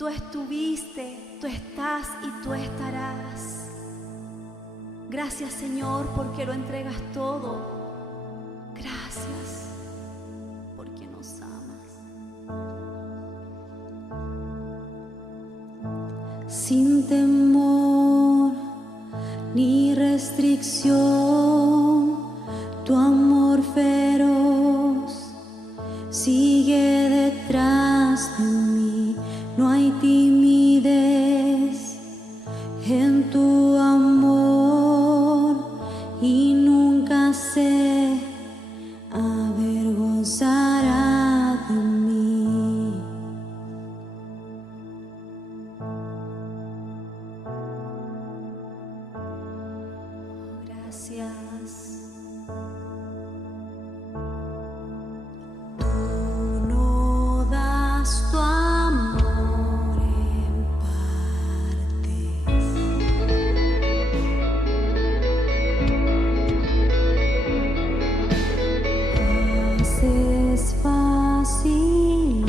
Tú estuviste, tú estás y tú estarás. Gracias, Señor, porque lo entregas todo. Gracias porque nos amas. Sin temor ni restricción, tu amor feroz sigue detrás de mí. No hay timidez en tu amor y nunca se avergonzará de mí. Gracias. Tú no das tu amor en partes. Haces fácil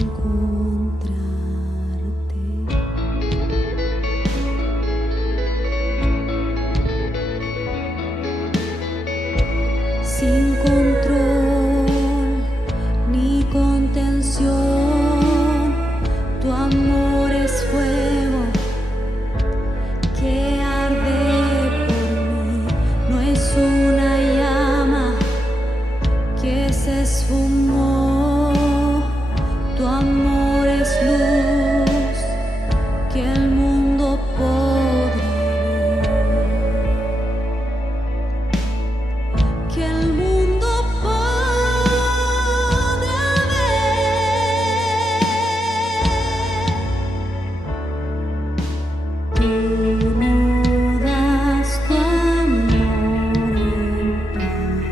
encontrarte. Sin control ni contención, tu amor es fuego que arde por mí. No es una llama que se esfumó, tu amor es luz que el mundo podrá ver. Que el mundo podrá ver. Tú no das tu amor en partes.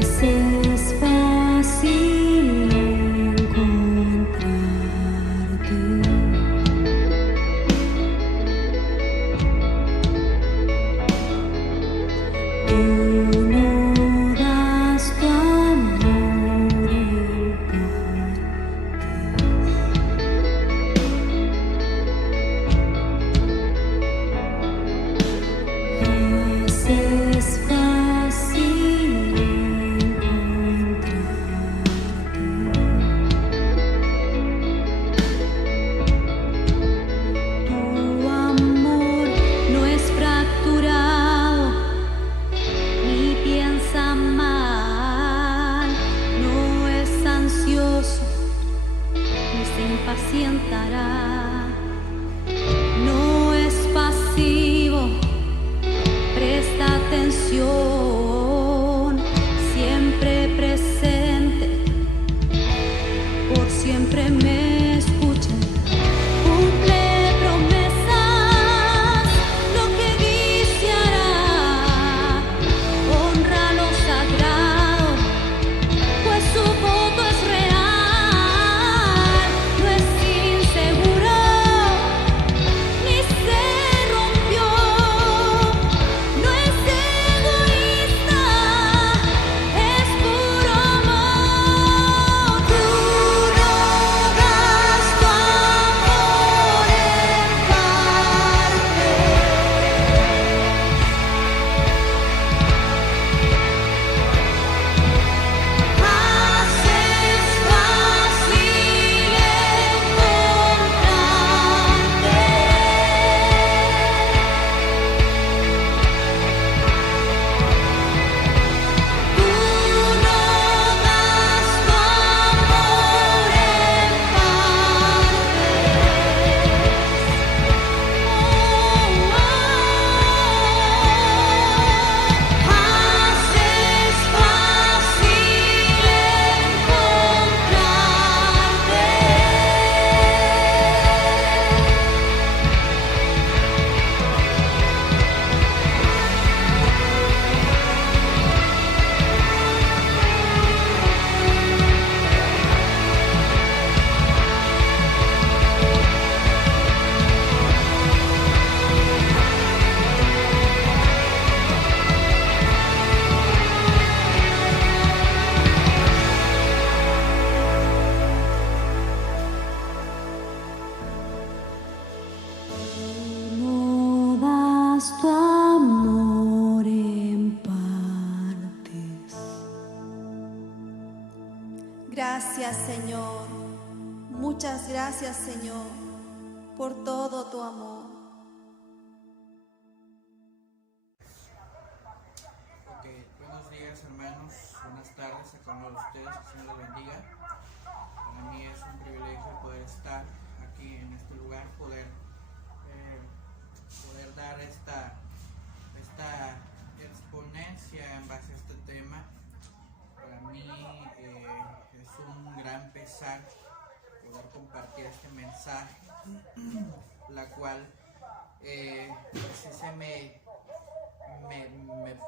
Haces fácil encontrarte. Tú no das tu amor en partes. Haces fácil encontrarte. Tu amor no es fracturado ni gracias, Señor. Muchas gracias, Señor, por todo tu amor. Ok, buenos días, hermanos, buenas tardes a cada uno de ustedes, que el Señor los bendiga. Para mí es un privilegio poder estar aquí en este lugar, poder dar esta exponencia en base a este tema. Para mí es un gran pesar poder compartir este mensaje, la cual sí se me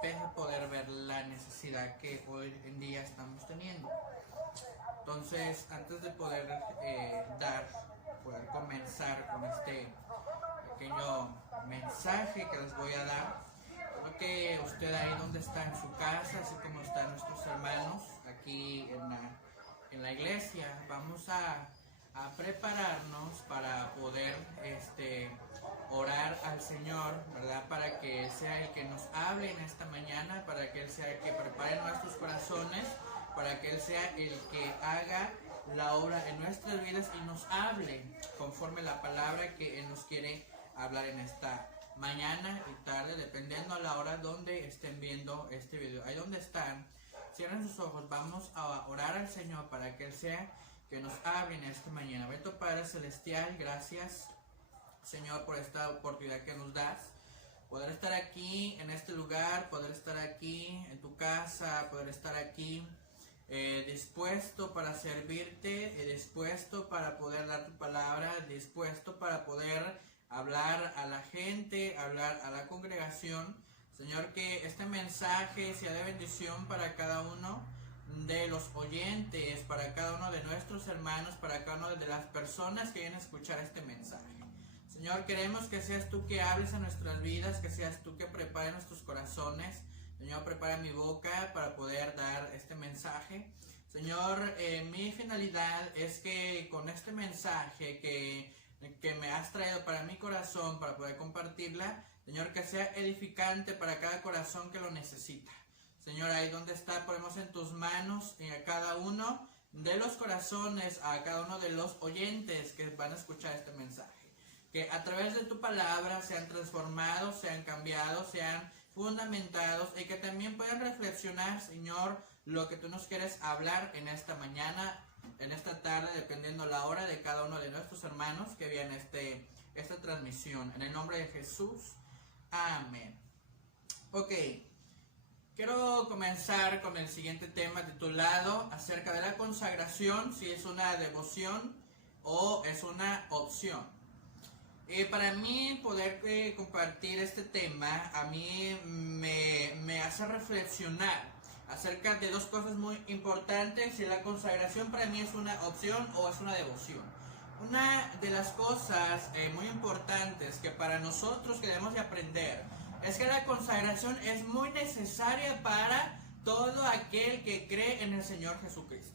pesa poder ver la necesidad que hoy en día estamos teniendo. Entonces, antes de poder comenzar con este pequeño mensaje que les voy a dar, creo que usted ahí donde está en su casa, así como están nuestros hermanos aquí en la iglesia, vamos a prepararnos para poder orar al Señor, ¿verdad? Para que Él sea el que nos hable en esta mañana, para que Él sea el que prepare nuestros corazones, para que Él sea el que haga la obra en nuestras vidas y nos hable conforme la palabra que Él nos quiere hablar en esta mañana y tarde, dependiendo a la hora donde estén viendo este video. Ahí donde están, cierren sus ojos, vamos a orar al Señor para que Él sea que nos hable en esta mañana. Bendito Padre Celestial, gracias, Señor, por esta oportunidad que nos das, poder estar aquí en este lugar, poder estar aquí en tu casa, poder estar aquí dispuesto para servirte, dispuesto para poder dar tu palabra, dispuesto para poder hablar a la gente, hablar a la congregación. Señor, que este mensaje sea de bendición para cada uno de los oyentes, para cada uno de nuestros hermanos, para cada una de las personas que vienen a escuchar este mensaje. Señor, queremos que seas tú que hables a nuestras vidas, que seas tú que prepares nuestros corazones. Señor, prepara mi boca para poder dar este mensaje. Señor, mi finalidad es que con este mensaje que me has traído para mi corazón, para poder compartirla, Señor, que sea edificante para cada corazón que lo necesita. Señor, ahí donde está, ponemos en tus manos a cada uno de los corazones, a cada uno de los oyentes que van a escuchar este mensaje. Que a través de tu palabra sean transformados, sean cambiados, sean fundamentados y que también puedan reflexionar, Señor, lo que tú nos quieres hablar en esta mañana, en esta tarde, dependiendo la hora de cada uno de nuestros hermanos que vean esta transmisión. En el nombre de Jesús, amén. Ok. Quiero comenzar con el siguiente tema titulado acerca de la consagración, si es una devoción o es una opción. Para mí poder compartir este tema, a mí me hace reflexionar acerca de dos cosas muy importantes, si la consagración para mí es una opción o es una devoción. Una de las cosas muy importantes que para nosotros que debemos de aprender es que la consagración es muy necesaria para todo aquel que cree en el Señor Jesucristo.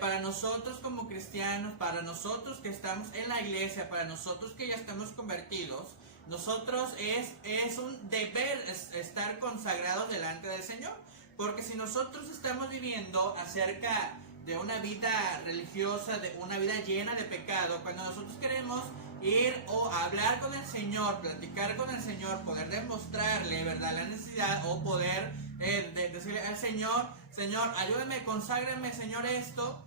Para nosotros como cristianos, para nosotros que estamos en la iglesia, para nosotros que ya estamos convertidos, nosotros es un deber estar consagrados delante del Señor. Porque si nosotros estamos viviendo acerca de una vida religiosa, de una vida llena de pecado, cuando nosotros queremos ir o hablar con el Señor, platicar con el Señor, poder demostrarle, ¿verdad?, la necesidad, o poder decirle al Señor, Señor, ayúdame, conságrame, Señor, esto,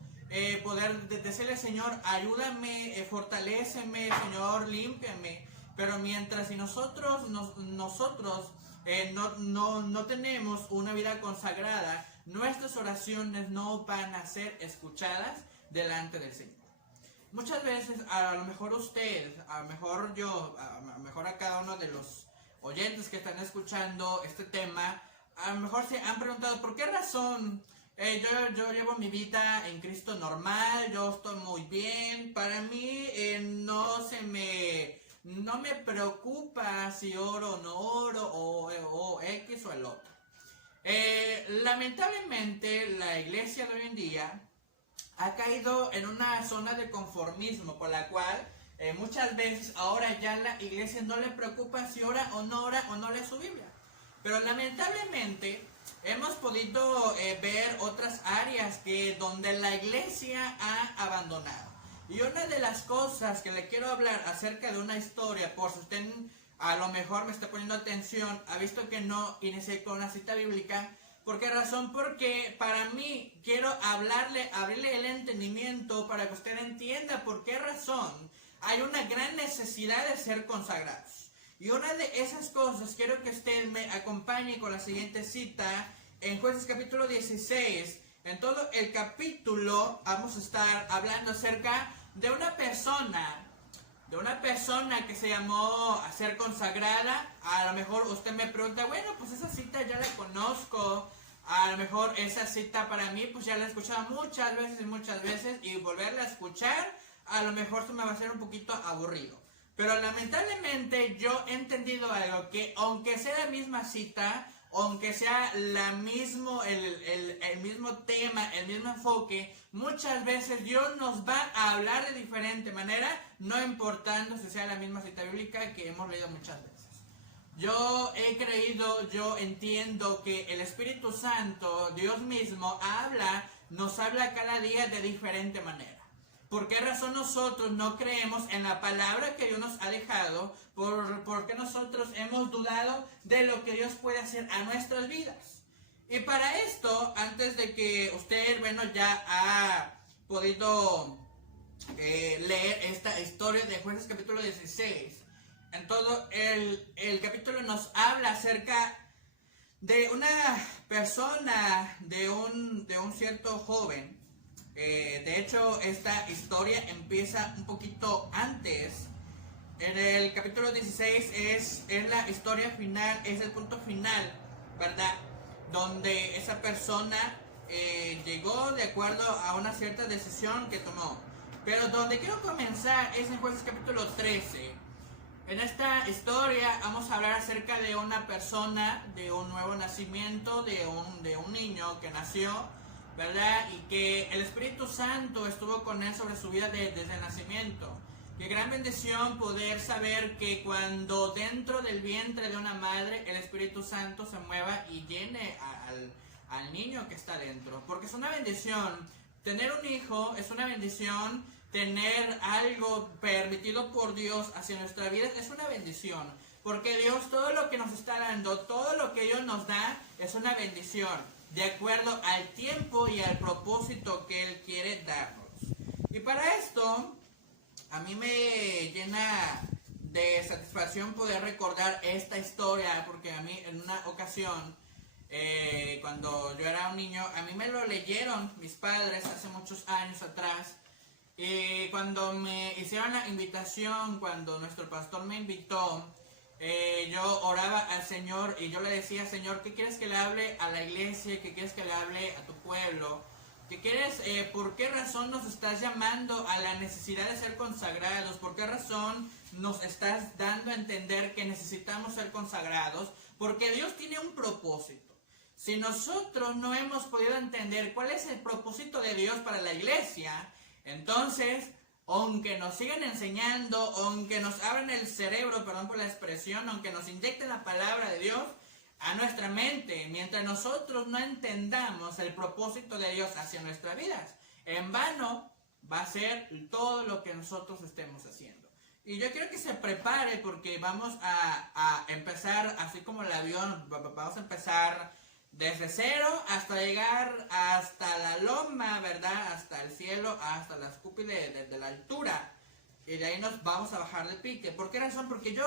poder decirle, Señor, ayúdame, fortaléceme, Señor, límpiame. Pero mientras si nosotros no tenemos una vida consagrada, nuestras oraciones no van a ser escuchadas delante del Señor. Muchas veces, a lo mejor usted, a lo mejor yo, a lo mejor a cada uno de los oyentes que están escuchando este tema, a lo mejor se han preguntado, ¿por qué razón? Yo llevo mi vida en Cristo normal, yo estoy muy bien, para mí no me preocupa si oro o no oro, o X o el otro. Lamentablemente la iglesia de hoy en día ha caído en una zona de conformismo, por la cual muchas veces ahora ya la iglesia no le preocupa si ora o no lee su Biblia. Pero lamentablemente hemos podido ver otras áreas donde la iglesia ha abandonado. Y una de las cosas que le quiero hablar acerca de una historia, por si usted a lo mejor me está poniendo atención, ha visto que no inicié con una cita bíblica. ¿Por qué razón? Porque para mí quiero abrirle el entendimiento para que usted entienda por qué razón hay una gran necesidad de ser consagrados. Y una de esas cosas quiero que usted me acompañe con la siguiente cita en Jueces capítulo 16. En todo el capítulo vamos a estar hablando acerca de una persona que se llamó a ser consagrada. A lo mejor usted me pregunta, bueno, pues esa cita ya la conozco. A lo mejor esa cita para mí, pues ya la he escuchado muchas veces y volverla a escuchar, a lo mejor se me va a hacer un poquito aburrido. Pero lamentablemente yo he entendido algo, que aunque sea la misma cita, aunque sea el mismo tema, el mismo enfoque, muchas veces Dios nos va a hablar de diferente manera, no importando si sea la misma cita bíblica que hemos leído muchas veces. Yo he creído, yo entiendo que el Espíritu Santo, Dios mismo, nos habla cada día de diferente manera. ¿Por qué razón nosotros no creemos en la palabra que Dios nos ha dejado? ¿Por qué nosotros hemos dudado de lo que Dios puede hacer a nuestras vidas? Y para esto, antes de que usted, ya ha podido leer esta historia de Jueces capítulo 16, en todo el capítulo nos habla acerca de una persona, de un cierto joven. De hecho, esta historia empieza un poquito antes. En el capítulo 16 es la historia final, es el punto final, ¿verdad? Donde esa persona llegó de acuerdo a una cierta decisión que tomó. Pero donde quiero comenzar es en Jueces capítulo 13. En esta historia vamos a hablar acerca de una persona, de un nuevo nacimiento, de un niño que nació, ¿verdad? Y que el Espíritu Santo estuvo con él sobre su vida desde el nacimiento. Qué gran bendición poder saber que cuando dentro del vientre de una madre el Espíritu Santo se mueva y llene al niño que está dentro. Porque es una bendición. Tener un hijo es una bendición. Tener algo permitido por Dios hacia nuestra vida es una bendición. Porque Dios, todo lo que nos está dando, todo lo que Dios nos da, es una bendición. De acuerdo al tiempo y al propósito que Él quiere darnos. Y para esto, a mí me llena de satisfacción poder recordar esta historia. Porque a mí en una ocasión, cuando yo era un niño, a mí me lo leyeron mis padres hace muchos años atrás. Cuando me hicieron la invitación, cuando nuestro pastor me invitó, yo oraba al Señor y yo le decía, Señor, ¿qué quieres que le hable a la iglesia? ¿Qué quieres que le hable a tu pueblo? ¿Qué quieres? ¿Por qué razón nos estás llamando a la necesidad de ser consagrados? ¿Por qué razón nos estás dando a entender que necesitamos ser consagrados? Porque Dios tiene un propósito. Si nosotros no hemos podido entender cuál es el propósito de Dios para la iglesia, entonces, aunque nos sigan enseñando, aunque nos abran el cerebro, perdón por la expresión, aunque nos inyecten la palabra de Dios a nuestra mente, mientras nosotros no entendamos el propósito de Dios hacia nuestras vidas, en vano va a ser todo lo que nosotros estemos haciendo. Y yo quiero que se prepare porque vamos a empezar así como el avión, vamos a empezar desde cero hasta llegar hasta la loma, ¿verdad? Hasta el cielo, hasta las cúspides de la altura. Y de ahí nos vamos a bajar de pique. ¿Por qué razón? Porque yo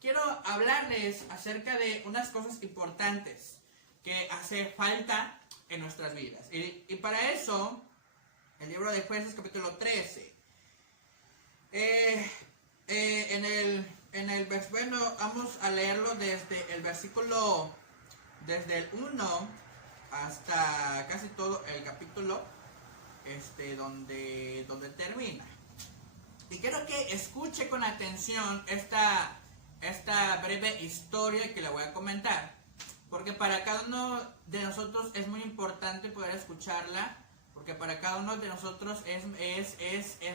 quiero hablarles acerca de unas cosas importantes que hace falta en nuestras vidas. Y para eso, el libro de Jueces capítulo 13. Bueno, vamos a leerlo desde el versículo... Desde el 1 hasta casi todo el capítulo donde termina. Y quiero que escuche con atención esta breve historia que le voy a comentar. Porque para cada uno de nosotros es muy importante poder escucharla. Porque para cada uno de nosotros es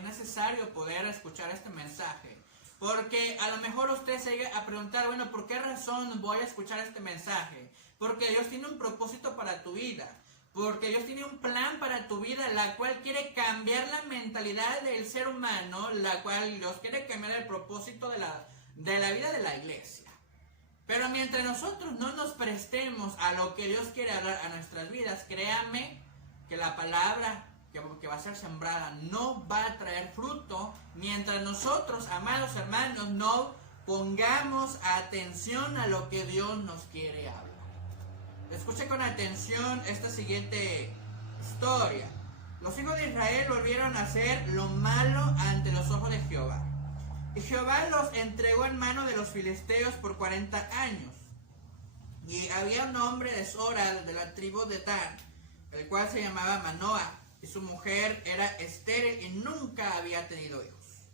necesario poder escuchar este mensaje. Porque a lo mejor usted se llega a preguntar, bueno, ¿por qué razón voy a escuchar este mensaje? Porque Dios tiene un propósito para tu vida. Porque Dios tiene un plan para tu vida, la cual quiere cambiar la mentalidad del ser humano, la cual Dios quiere cambiar el propósito de la vida de la iglesia. Pero mientras nosotros no nos prestemos a lo que Dios quiere hablar a nuestras vidas, créanme que la palabra que va a ser sembrada no va a traer fruto mientras nosotros, amados hermanos, no pongamos atención a lo que Dios nos quiere hablar. Escuche con atención esta siguiente historia. Los hijos de Israel volvieron a hacer lo malo ante los ojos de Jehová. Y Jehová los entregó en mano de los filisteos por 40 años. Y había un hombre de Sora, de la tribu de Dan, el cual se llamaba Manoah, y su mujer era estéril y nunca había tenido hijos.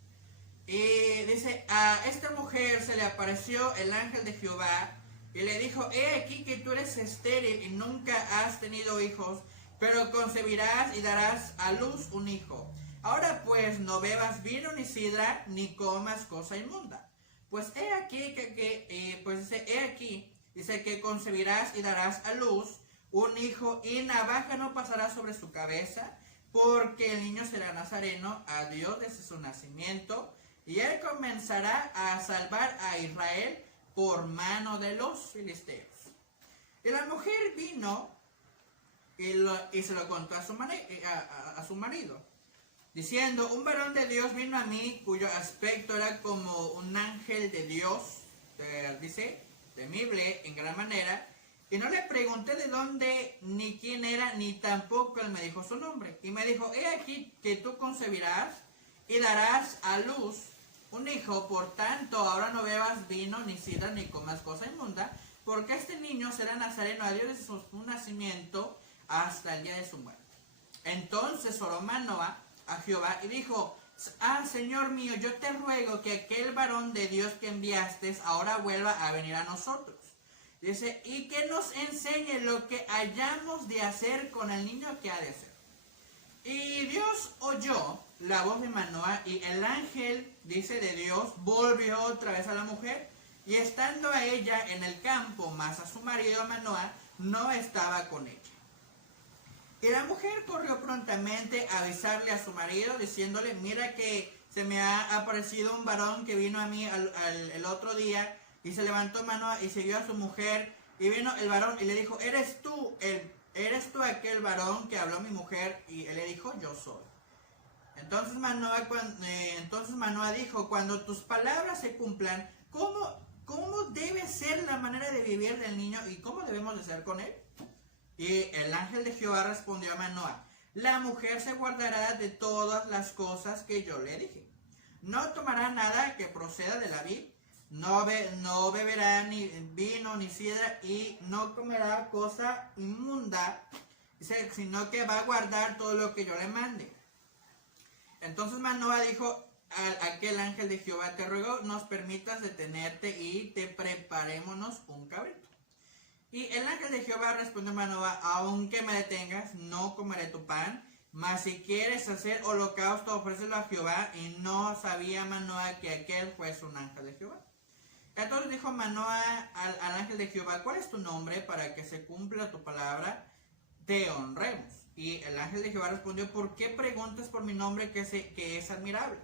Y dice, a esta mujer se le apareció el ángel de Jehová y le dijo, he aquí que tú eres estéril y nunca has tenido hijos, pero concebirás y darás a luz un hijo. Ahora pues no bebas vino ni sidra, ni comas cosa inmunda. Pues he aquí dice que concebirás y darás a luz un hijo, y navaja no pasará sobre su cabeza, porque el niño será nazareno a Dios desde su nacimiento, y él comenzará a salvar a Israel por mano de los filisteos. Y la mujer vino y se lo contó a su marido, diciendo, un varón de Dios vino a mí, cuyo aspecto era como un ángel de Dios, dice, temible en gran manera, y no le pregunté de dónde, ni quién era, ni tampoco él me dijo su nombre. Y me dijo, he aquí que tú concebirás y darás a luz un hijo, por tanto ahora no bebas vino, ni sidra, ni comas cosa inmunda, porque este niño será nazareno a Dios desde su nacimiento hasta el día de su muerte. Entonces oró Manoah a Jehová y dijo, Señor mío, yo te ruego que aquel varón de Dios que enviaste ahora vuelva a venir a nosotros. Dice, y que nos enseñe lo que hayamos de hacer con el niño que ha de ser. Y Dios oyó la voz de Manoah, y el ángel, dice, de Dios volvió otra vez a la mujer, y estando a ella en el campo, mas a su marido Manoah no estaba con ella. Y la mujer corrió prontamente a avisarle a su marido, diciéndole, mira que se me ha aparecido un varón que vino a mí el otro día. Y se levantó Manoah y siguió a su mujer, y vino el varón y le dijo, ¿eres tú aquel varón que habló mi mujer? Y él le dijo, yo soy. Entonces Manoah dijo, cuando tus palabras se cumplan, ¿cómo debe ser la manera de vivir del niño y cómo debemos de ser con él? Y el ángel de Jehová respondió a Manoah, la mujer se guardará de todas las cosas que yo le dije. No tomará nada que proceda de la vid, no beberá ni vino ni sidra, y no comerá cosa inmunda, sino que va a guardar todo lo que yo le mande. Entonces Manoah dijo a aquel ángel de Jehová, te ruego nos permitas detenerte y te preparémonos un cabrito. Y el ángel de Jehová respondió a Manoah, aunque me detengas, no comeré tu pan, mas si quieres hacer holocausto, ofrécelo a Jehová. Y no sabía Manoah que aquel fuese un ángel de Jehová. Entonces dijo Manoah al ángel de Jehová, ¿cuál es tu nombre? Para que se cumpla tu palabra, te honremos. Y el ángel de Jehová respondió, ¿por qué preguntas por mi nombre que es admirable?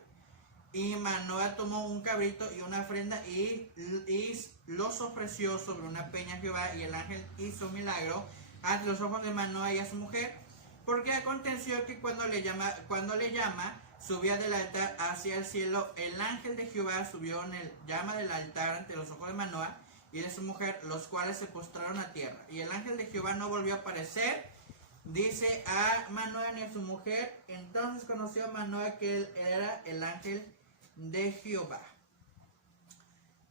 Y Manoah tomó un cabrito y una ofrenda y los ofreció sobre una peña a Jehová, y el ángel hizo milagro ante los ojos de Manoah y a su mujer, porque aconteció que cuando le llama, subía del altar hacia el cielo. El ángel de Jehová subió en el llama del altar ante los ojos de Manoah y de su mujer, los cuales se postraron a tierra. Y el ángel de Jehová no volvió a aparecer, dice, a Manoah ni a su mujer. Entonces conoció Manoah que él era el ángel de Jehová.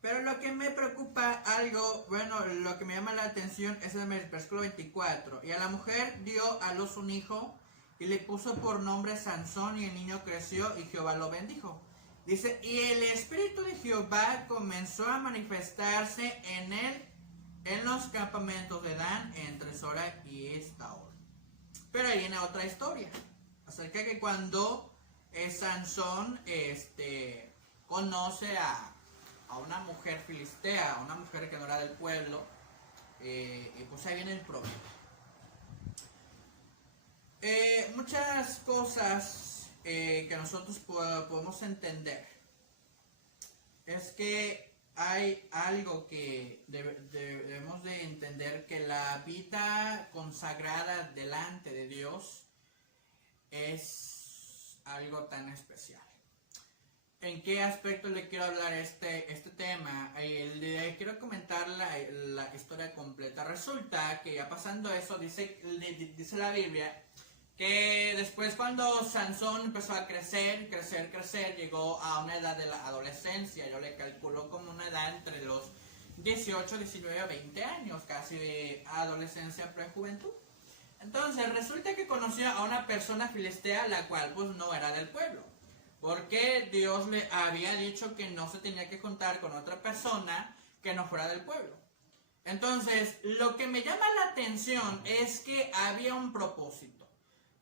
Pero lo que me preocupa lo que me llama la atención es el versículo 24. Y a la mujer dio a luz un hijo, y le puso por nombre Sansón, y el niño creció, y Jehová lo bendijo. Dice, y el espíritu de Jehová comenzó a manifestarse en él en los campamentos de Dan, entre Sora y Estaol. Pero ahí viene otra historia, acerca de que cuando Sansón conoce a una mujer filistea, a una mujer que no era del pueblo, y pues ahí viene el problema. Muchas cosas que nosotros podemos entender es que hay algo que debemos de entender, que la vida consagrada delante de Dios es algo tan especial. ¿En qué aspecto le quiero hablar este tema? Quiero comentar la historia completa. Resulta que ya pasando eso, dice la Biblia, que después cuando Sansón empezó a crecer, llegó a una edad de la adolescencia. Yo le calculo como una edad entre los 18, 19 o 20 años, casi de adolescencia, prejuventud. Entonces resulta que conoció a una persona filistea, la cual pues no era del pueblo, porque Dios le había dicho que no se tenía que juntar con otra persona que no fuera del pueblo. Entonces, lo que me llama la atención es que había un propósito.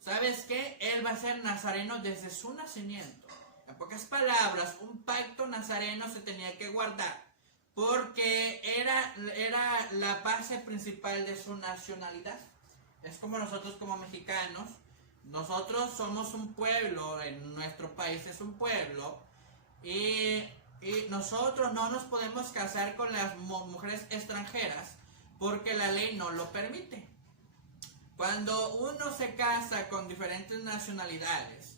¿Sabes qué? Él va a ser nazareno desde su nacimiento. En pocas palabras, un pacto nazareno se tenía que guardar, porque era la base principal de su nacionalidad. Es como nosotros como mexicanos. Nosotros somos un pueblo, en nuestro país es un pueblo, y nosotros no nos podemos casar con las mujeres extranjeras porque la ley no lo permite. Cuando uno se casa con diferentes nacionalidades,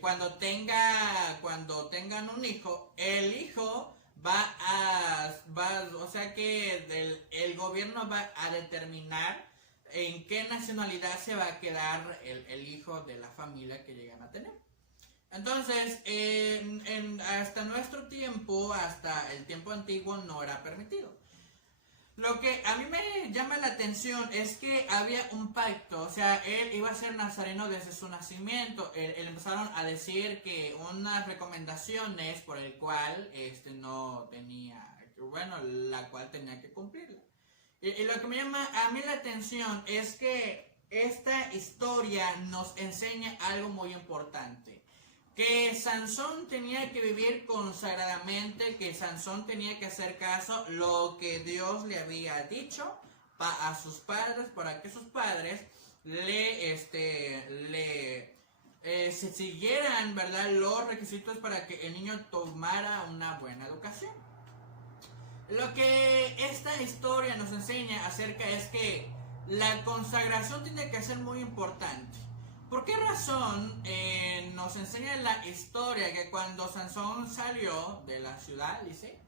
cuando tengan un hijo, el hijo o sea que el gobierno va a determinar en qué nacionalidad se va a quedar el hijo de la familia que llegan a tener. Entonces, hasta nuestro tiempo, hasta el tiempo antiguo, no era permitido. Lo que a mí me llama la atención es que había un pacto. O sea, él iba a ser nazareno desde su nacimiento. Él empezaron a decir que unas recomendaciones por el cual no tenía, la cual tenía que cumplirla. Y lo que me llama a mí la atención es que esta historia nos enseña algo muy importante. Que Sansón tenía que vivir consagradamente, que Sansón tenía que hacer caso lo que Dios le había dicho a sus padres, para que sus padres se siguieran, ¿verdad?, los requisitos para que el niño tomara una buena educación. Lo que esta historia nos enseña acerca es que la consagración tiene que ser muy importante. ¿Por qué razón nos enseña la historia que cuando Sansón salió de la ciudad, dice,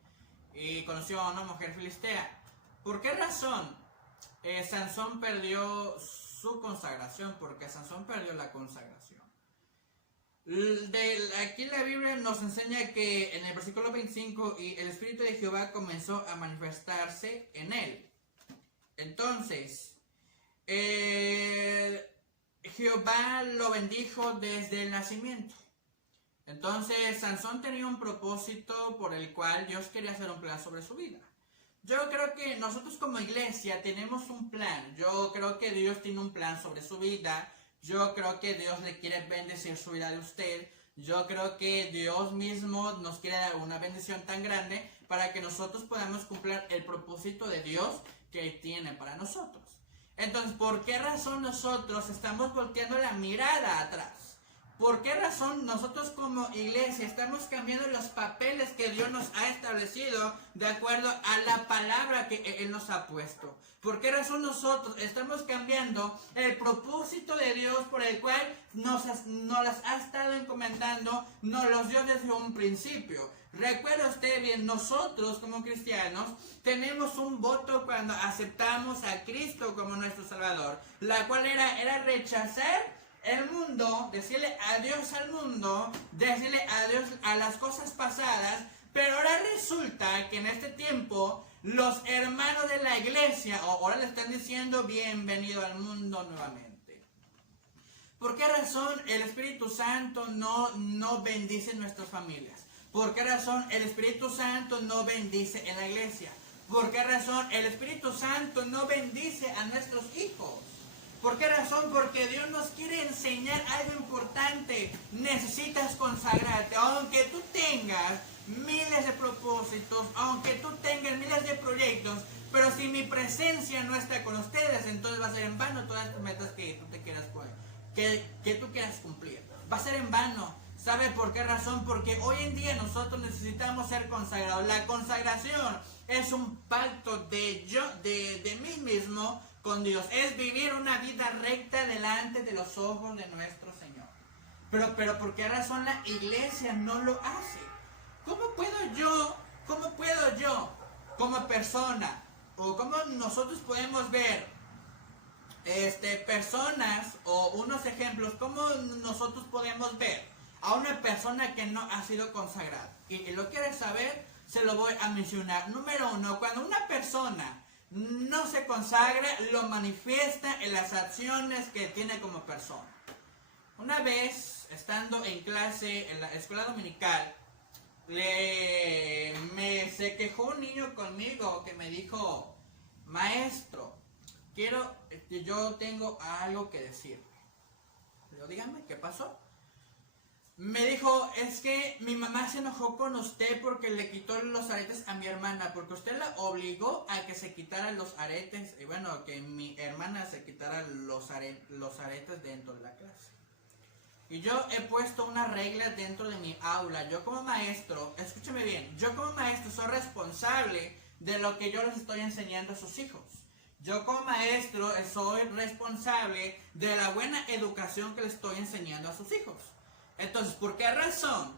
y conoció a una mujer filistea, ¿por qué razón Sansón perdió su consagración? Porque Sansón perdió la consagración. Aquí la Biblia nos enseña que en el versículo 25, y el Espíritu de Jehová comenzó a manifestarse en él. Entonces, Jehová lo bendijo desde el nacimiento. Entonces, Sansón tenía un propósito por el cual Dios quería hacer un plan sobre su vida. Yo creo que nosotros como iglesia tenemos un plan. Yo creo que Dios tiene un plan sobre su vida. Yo creo que Dios le quiere bendecir su vida de usted. Yo creo que Dios mismo nos quiere dar una bendición tan grande para que nosotros podamos cumplir el propósito de Dios que tiene para nosotros. Entonces, ¿por qué razón nosotros estamos volteando la mirada atrás? ¿Por qué razón nosotros como iglesia estamos cambiando los papeles que Dios nos ha establecido de acuerdo a la palabra que Él nos ha puesto? ¿Por qué razón nosotros estamos cambiando el propósito de Dios por el cual nos las ha estado encomendando, nos los dio desde un principio? Recuerda usted bien, nosotros como cristianos tenemos un voto cuando aceptamos a Cristo como nuestro Salvador, la cual era rechazar el mundo, decirle adiós al mundo, decirle adiós a las cosas pasadas. Pero ahora resulta que en este tiempo los hermanos de la iglesia ahora le están diciendo bienvenido al mundo nuevamente. ¿Por qué razón el Espíritu Santo no bendice nuestras familias? ¿Por qué razón el Espíritu Santo no bendice en la iglesia? ¿Por qué razón el Espíritu Santo no bendice a nuestros hijos? ¿Por qué razón? Porque Dios nos quiere enseñar algo importante. Necesitas consagrarte. Aunque tú tengas miles de propósitos, aunque tú tengas miles de proyectos, pero si mi presencia no está con ustedes, entonces va a ser en vano todas las metas que tú te quieras que tú quieras cumplir. Va a ser en vano. ¿Sabe por qué razón? Porque hoy en día nosotros necesitamos ser consagrados. La consagración es un pacto de mí mismo con Dios. Es vivir una vida recta delante de los ojos de nuestro Señor. Pero ¿por qué razón la iglesia no lo hace? ¿Cómo puedo yo, como persona, o cómo nosotros podemos ver personas o unos ejemplos, cómo nosotros podemos ver a una persona que no ha sido consagrada? Y lo quieres saber, se lo voy a mencionar. Número 1, cuando una persona no se consagra, lo manifiesta en las acciones que tiene como persona. Una vez, estando en clase en la escuela dominical, se quejó un niño conmigo que me dijo: maestro, yo tengo algo que decir. Le digo: dígame, ¿qué pasó? Me dijo: es que mi mamá se enojó con usted porque le quitó los aretes a mi hermana, porque usted la obligó a que se quitara los aretes, y bueno, que mi hermana se quitara los aretes dentro de la clase. Y yo he puesto una regla dentro de mi aula. Yo como maestro, escúcheme bien, yo como maestro soy responsable de lo que yo les estoy enseñando a sus hijos. Yo como maestro soy responsable de la buena educación que les estoy enseñando a sus hijos. Entonces, ¿por qué razón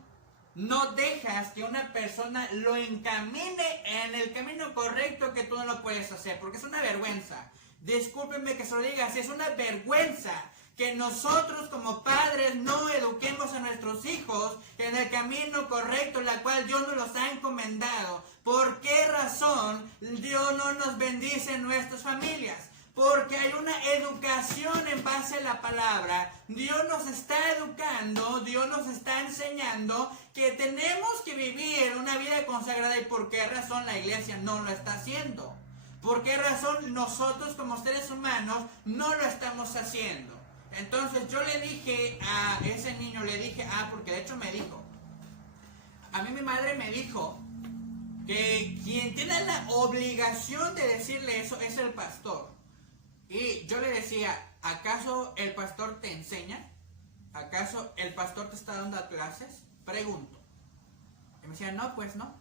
no dejas que una persona lo encamine en el camino correcto que tú no lo puedes hacer? Porque es una vergüenza. Discúlpenme que se lo diga así, es una vergüenza que nosotros como padres no eduquemos a nuestros hijos en el camino correcto, la cual Dios nos los ha encomendado. ¿Por qué razón Dios no nos bendice en nuestras familias? Porque hay una educación en base a la palabra. Dios nos está educando, Dios nos está enseñando que tenemos que vivir una vida consagrada. ¿Y por qué razón la iglesia no lo está haciendo? ¿Por qué razón nosotros como seres humanos no lo estamos haciendo? Entonces yo le dije a ese niño, porque de hecho me dijo, a mí mi madre me dijo que quien tiene la obligación de decirle eso es el pastor. Y yo le decía: ¿acaso el pastor te enseña? ¿Acaso el pastor te está dando clases? Pregunto. Y me decía: no, pues no.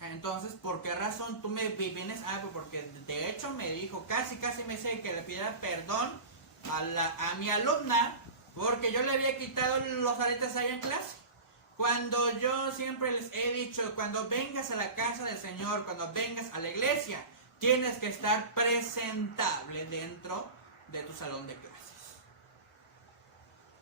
Entonces, ¿por qué razón tú me vienes? Pues porque de hecho me dijo, casi me dice que le pidiera perdón a mi alumna porque yo le había quitado los aretes ahí en clase. Cuando yo siempre les he dicho, cuando vengas a la casa del Señor, cuando vengas a la iglesia, tienes que estar presentable dentro de tu salón de clases.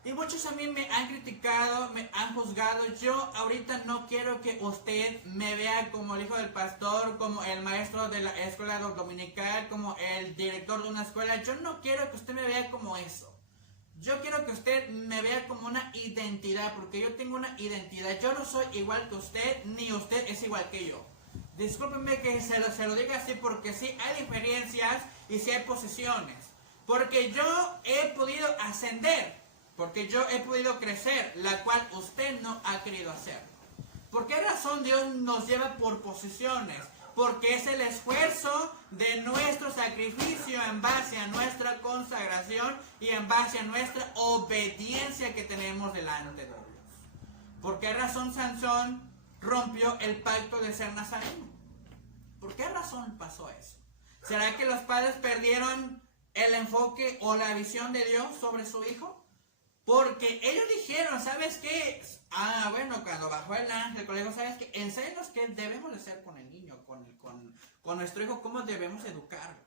Y muchos a mí me han criticado, me han juzgado. Yo ahorita no quiero que usted me vea como el hijo del pastor, como el maestro de la escuela dominical, como el director de una escuela. Yo no quiero que usted me vea como eso. Yo quiero que usted me vea como una identidad, porque yo tengo una identidad. Yo no soy igual que usted, ni usted es igual que yo. Discúlpenme que se lo diga así, porque sí hay diferencias y sí hay posiciones. Porque yo he podido ascender, porque yo he podido crecer, la cual usted no ha querido hacer. ¿Por qué razón Dios nos lleva por posiciones? Porque es el esfuerzo de nuestro sacrificio en base a nuestra consagración y en base a nuestra obediencia que tenemos delante de Dios. ¿Por qué razón Sansón rompió el pacto de ser nazareno? ¿Por qué razón pasó eso? ¿Será que los padres perdieron el enfoque o la visión de Dios sobre su hijo? Porque ellos dijeron, ¿sabes qué? Cuando bajó el ángel, le dijo, ¿sabes qué? Enséñanos qué debemos de hacer con el niño, con nuestro hijo, cómo debemos educarlo.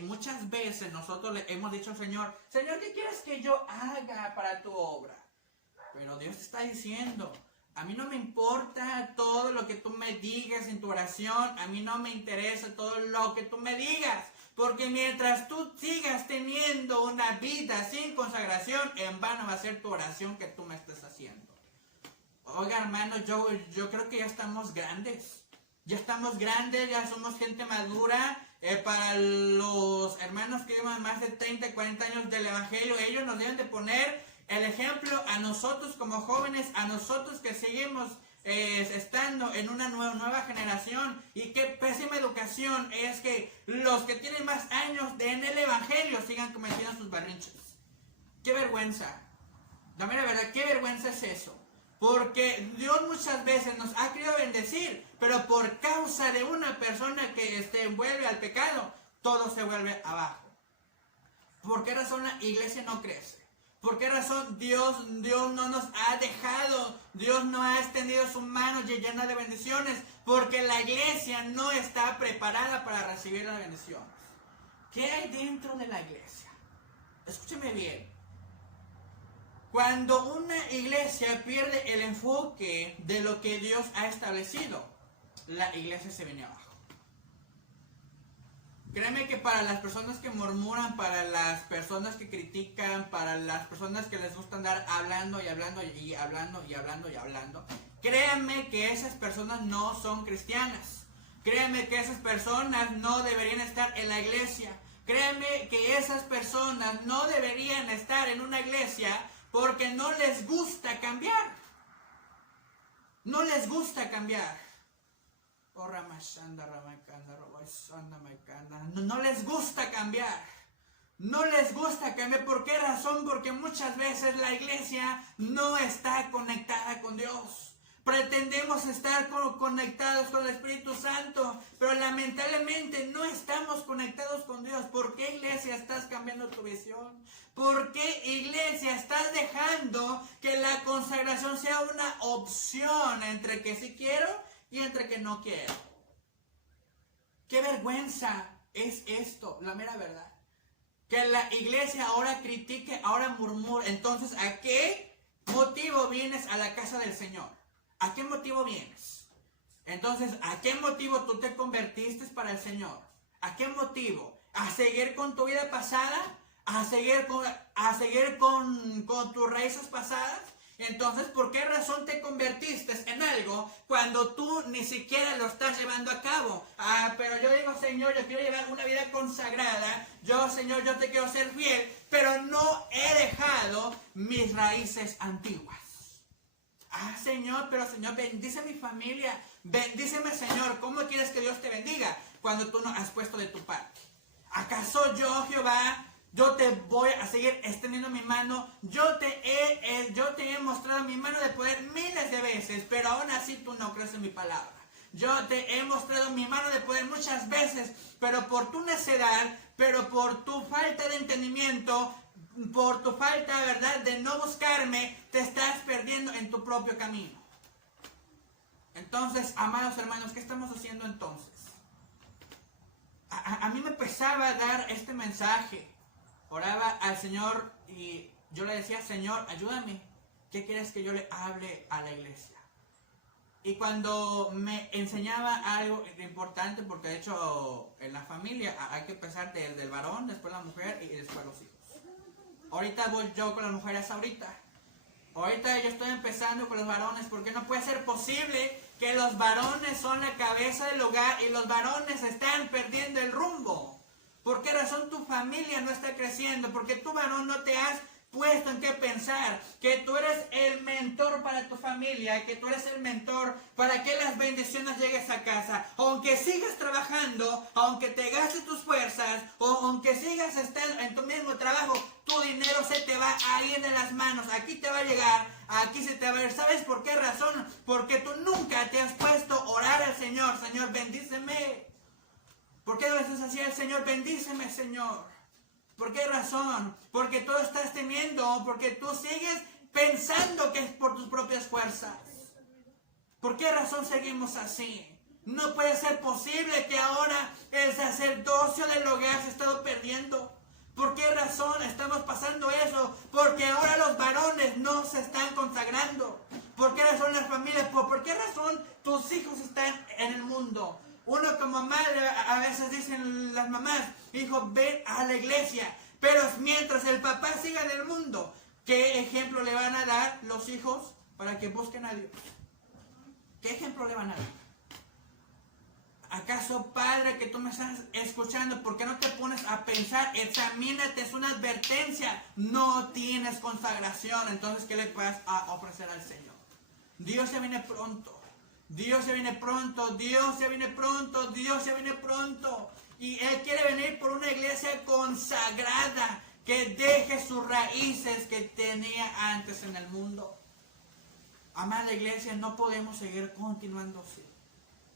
Muchas veces nosotros le hemos dicho al Señor, Señor, ¿qué quieres que yo haga para tu obra? Pero Dios te está diciendo, a mí no me importa todo lo que tú me digas en tu oración, a mí no me interesa todo lo que tú me digas. Porque mientras tú sigas teniendo una vida sin consagración, en vano va a ser tu oración que tú me estés haciendo. Oiga, hermano, yo creo que ya estamos grandes. Ya somos gente madura. Para los hermanos que llevan más de 30, 40 años del Evangelio, ellos nos deben de poner el ejemplo a nosotros como jóvenes, a nosotros que seguimos estando en una nueva generación, y qué pésima educación es que los que tienen más años en el evangelio sigan cometiendo sus berrinches. Qué vergüenza. La mera verdad, qué vergüenza es eso. Porque Dios muchas veces nos ha querido bendecir, pero por causa de una persona que vuelve al pecado, todo se vuelve abajo. ¿Por qué razón la iglesia no crece? ¿Por qué razón Dios no nos ha dejado? Dios no ha extendido su mano llena de bendiciones. Porque la iglesia no está preparada para recibir las bendiciones. ¿Qué hay dentro de la iglesia? Escúcheme bien. Cuando una iglesia pierde el enfoque de lo que Dios ha establecido, la iglesia se viene abajo. Créeme que para las personas que murmuran, para las personas que critican, para las personas que les gusta andar hablando y hablando y hablando y hablando y hablando, créanme que esas personas no son cristianas. Créanme que esas personas no deberían estar en la iglesia. Créanme que esas personas no deberían estar en una iglesia porque no les gusta cambiar. No les gusta cambiar. No les gusta cambiar. No les gusta cambiar. ¿Por qué razón? Porque muchas veces la iglesia no está conectada con Dios. Pretendemos estar conectados con el Espíritu Santo, pero lamentablemente no estamos conectados con Dios. ¿Por qué, iglesia, estás cambiando tu visión? ¿Por qué, iglesia, estás dejando que la consagración sea una opción entre que sí quiero y entre que no quiero? ¡Qué vergüenza es esto! La mera verdad. Que la iglesia ahora critique, ahora murmure. Entonces, ¿a qué motivo vienes a la casa del Señor? ¿A qué motivo vienes? Entonces, ¿a qué motivo tú te convertiste para el Señor? ¿A qué motivo? ¿A seguir con tu vida pasada? ¿A seguir con tus raíces pasadas? Entonces, ¿por qué razón te convertiste en algo cuando tú ni siquiera lo estás llevando a cabo? Pero yo digo, Señor, yo quiero llevar una vida consagrada. Señor, yo te quiero ser fiel, pero no he dejado mis raíces antiguas. Señor, pero Señor, bendice mi familia. Bendíceme, Señor. ¿Cómo quieres que Dios te bendiga cuando tú no has puesto de tu parte? ¿Acaso yo, Jehová, yo te voy a seguir extendiendo mi mano? Yo te he mostrado mi mano de poder miles de veces, pero aún así tú no crees en mi palabra. Yo te he mostrado mi mano de poder muchas veces, pero por tu necedad, pero por tu falta de entendimiento, por tu falta, ¿verdad?, de no buscarme, te estás perdiendo en tu propio camino. Entonces, amados hermanos, ¿qué estamos haciendo entonces? A mí me pesaba dar este mensaje. Oraba al Señor y yo le decía, Señor, ayúdame. ¿Qué quieres que yo le hable a la iglesia? Y cuando me enseñaba algo importante, porque de hecho en la familia hay que empezar desde el varón, después la mujer y después los hijos. Ahorita voy yo con las mujeres ahorita. Ahorita yo estoy empezando con los varones, porque no puede ser posible que los varones son la cabeza del hogar y los varones están perdiendo el rumbo. ¿Por qué razón tu familia no está creciendo? Porque tu varón no te has puesto en qué pensar, que tú eres el mentor para tu familia, que tú eres el mentor para que las bendiciones lleguen a casa. Aunque sigas trabajando, aunque te gastes tus fuerzas, o aunque sigas estando en tu mismo trabajo, tu dinero se te va a ir de las manos. Aquí te va a llegar, aquí se te va a ir. ¿Sabes por qué razón? Porque tú nunca te has puesto a orar al Señor. Señor, bendíceme. ¿Por qué no le dices así al Señor? Bendíceme, Señor. ¿Por qué razón? Porque tú estás temiendo, porque tú sigues pensando que es por tus propias fuerzas. ¿Por qué razón seguimos así? No puede ser posible que ahora el sacerdocio del hogar se ha estado perdiendo. ¿Por qué razón estamos pasando eso? Porque ahora los varones no se están consagrando. ¿Por qué razón las familias? ¿Por qué razón tus hijos están en el mundo? Uno como madre, a veces dicen las mamás, hijo, ven a la iglesia. Pero mientras el papá siga en el mundo, ¿qué ejemplo le van a dar los hijos para que busquen a Dios? ¿Qué ejemplo le van a dar? ¿Acaso, padre, que tú me estás escuchando, por qué no te pones a pensar? Examínate, es una advertencia. No tienes consagración, entonces ¿qué le puedes ofrecer al Señor? Dios se viene pronto. Dios ya viene pronto, Dios ya viene pronto, Dios ya viene pronto. Y Él quiere venir por una iglesia consagrada que deje sus raíces que tenía antes en el mundo. Amada iglesia, no podemos seguir continuando así.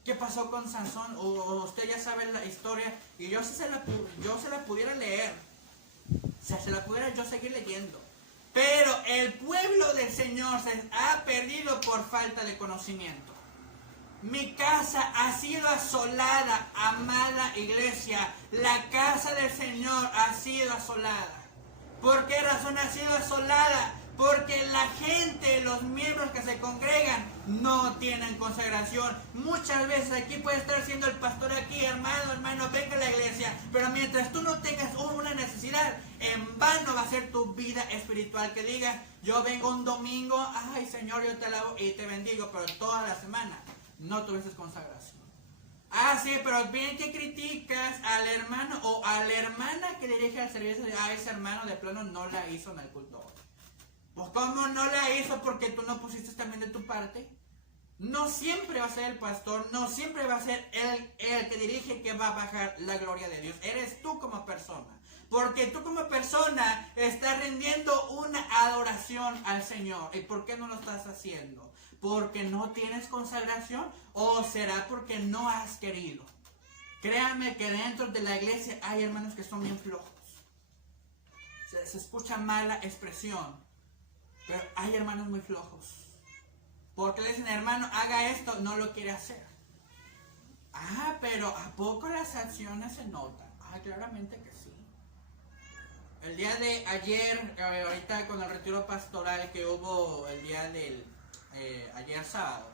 ¿Qué pasó con Sansón? O usted ya sabe la historia y yo se la pudiera leer. O sea, se la pudiera yo seguir leyendo. Pero el pueblo del Señor se ha perdido por falta de conocimiento. Mi casa ha sido asolada, amada iglesia. La casa del Señor ha sido asolada. ¿Por qué razón ha sido asolada? Porque la gente, los miembros que se congregan, no tienen consagración. Muchas veces aquí puede estar siendo el pastor aquí, hermano, venga a la iglesia. Pero mientras tú no tengas una necesidad, en vano va a ser tu vida espiritual. Que digas, yo vengo un domingo, ay Señor, yo te alabo y te bendigo, pero toda la semana no tuviste consagración. Ah, sí, pero bien que criticas al hermano o a la hermana que dirige al servicio. Ese hermano de plano no la hizo en el culto. Pues ¿cómo no la hizo? Porque tú no pusiste también de tu parte. No siempre va a ser el pastor, no siempre va a ser el que dirige que va a bajar la gloria de Dios. Eres tú como persona. Porque tú como persona estás rindiendo una adoración al Señor. ¿Y por qué no lo estás haciendo? ¿Porque no tienes consagración? ¿O será porque no has querido? Créanme que dentro de la iglesia hay hermanos que son bien flojos. Se escucha mala expresión, pero hay hermanos muy flojos. Porque le dicen, hermano, haga esto, no lo quiere hacer. Ah, pero ¿a poco las acciones se notan? Ah, claramente que sí. El día de ayer, ahorita con el retiro pastoral que hubo el día del ayer sábado,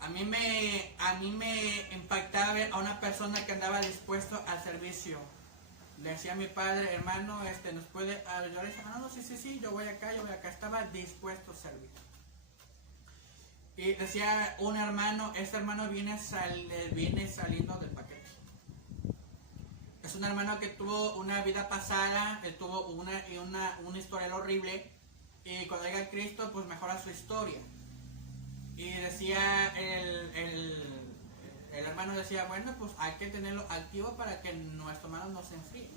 a mí me impactaba ver a una persona que andaba dispuesto al servicio. Le decía a mi padre, hermano, ¿nos puede ayudar? No, sí, yo voy acá, estaba dispuesto a servir. Y decía un hermano, este hermano viene saliendo del paquete. Es un hermano que tuvo una vida pasada, tuvo una historia horrible, y cuando llega a Cristo, pues mejora su historia. Y decía el hermano decía, bueno, pues hay que tenerlo activo para que nuestro hermano no se enfríe.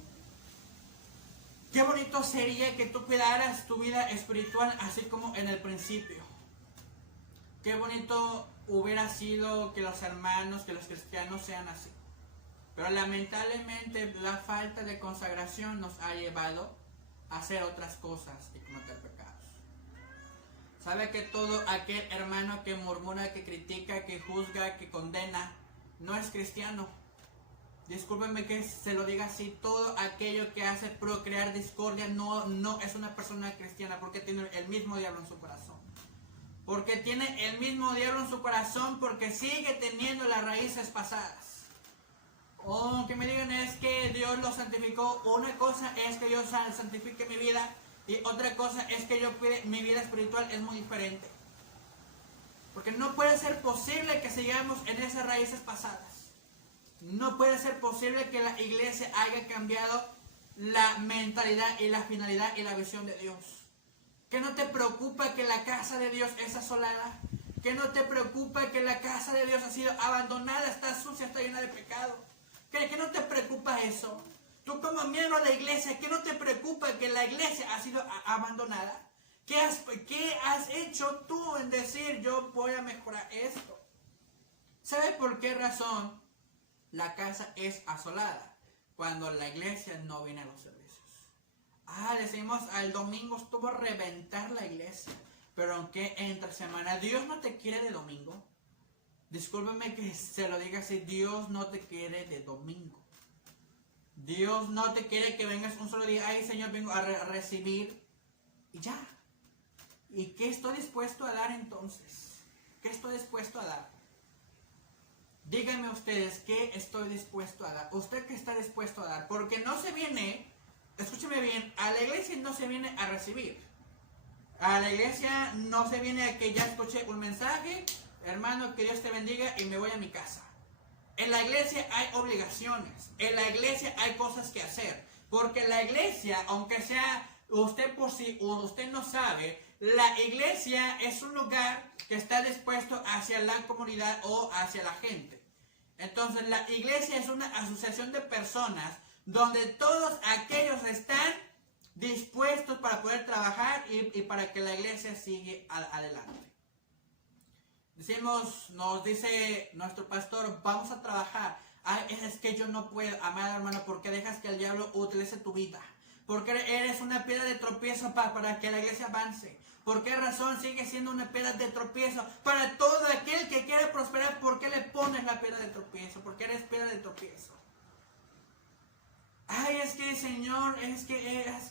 Qué bonito sería que tú cuidaras tu vida espiritual así como en el principio. Qué bonito hubiera sido que los hermanos, que los cristianos sean así. Pero lamentablemente la falta de consagración nos ha llevado a hacer otras cosas y cometer pecados. ¿Sabe que todo aquel hermano que murmura, que critica, que juzga, que condena, no es cristiano? Discúlpenme que se lo diga así, todo aquello que hace procrear discordia no es una persona cristiana, porque tiene el mismo diablo en su corazón. Porque tiene el mismo diablo en su corazón, porque sigue teniendo las raíces pasadas. Oh, que me digan es que Dios lo santificó. Una cosa es que yo santifique mi vida, y otra cosa es que yo cuide mi vida espiritual, es muy diferente. Porque no puede ser posible que sigamos en esas raíces pasadas. No puede ser posible que la iglesia haya cambiado la mentalidad y la finalidad y la visión de Dios. ¿Que no te preocupa que la casa de Dios es asolada? ¿Que no te preocupa que la casa de Dios ha sido abandonada, está sucia, está llena de pecado? ¿Que no te preocupa eso? Tú como miembro de la iglesia, ¿que no te preocupa que la iglesia ha sido abandonada? ¿Qué has hecho tú en decir yo voy a mejorar esto? ¿Sabe por qué razón la casa es asolada? Cuando la iglesia no viene a los servicios. Decimos, al domingo estuvo a reventar la iglesia. Pero aunque entre semana, Dios no te quiere de domingo. Discúlpeme que se lo diga así, Dios no te quiere de domingo. Dios no te quiere que vengas un solo día, ay Señor, vengo a recibir y ya. ¿Y qué estoy dispuesto a dar entonces? ¿Qué estoy dispuesto a dar? Díganme ustedes, ¿qué estoy dispuesto a dar? ¿Usted qué está dispuesto a dar? Porque no se viene, escúcheme bien, a la iglesia no se viene a recibir. A la iglesia no se viene a que ya escuché un mensaje, hermano, que Dios te bendiga y me voy a mi casa. En la iglesia hay obligaciones, en la iglesia hay cosas que hacer. Porque la iglesia, aunque sea, usted no sabe, la iglesia es un lugar que está dispuesto hacia la comunidad o hacia la gente. Entonces la iglesia es una asociación de personas donde todos aquellos están dispuestos para poder trabajar y para que la iglesia siga adelante. Nos dice nuestro pastor, vamos a trabajar. Ay, es que yo no puedo, amado hermano, porque dejas que el diablo utilice tu vida. Porque eres una piedra de tropiezo para que la iglesia avance. ¿Por qué razón sigue siendo una piedra de tropiezo para todo aquel que quiere prosperar? ¿Por qué le pones la piedra de tropiezo? Porque eres piedra de tropiezo. Ay, es que Señor,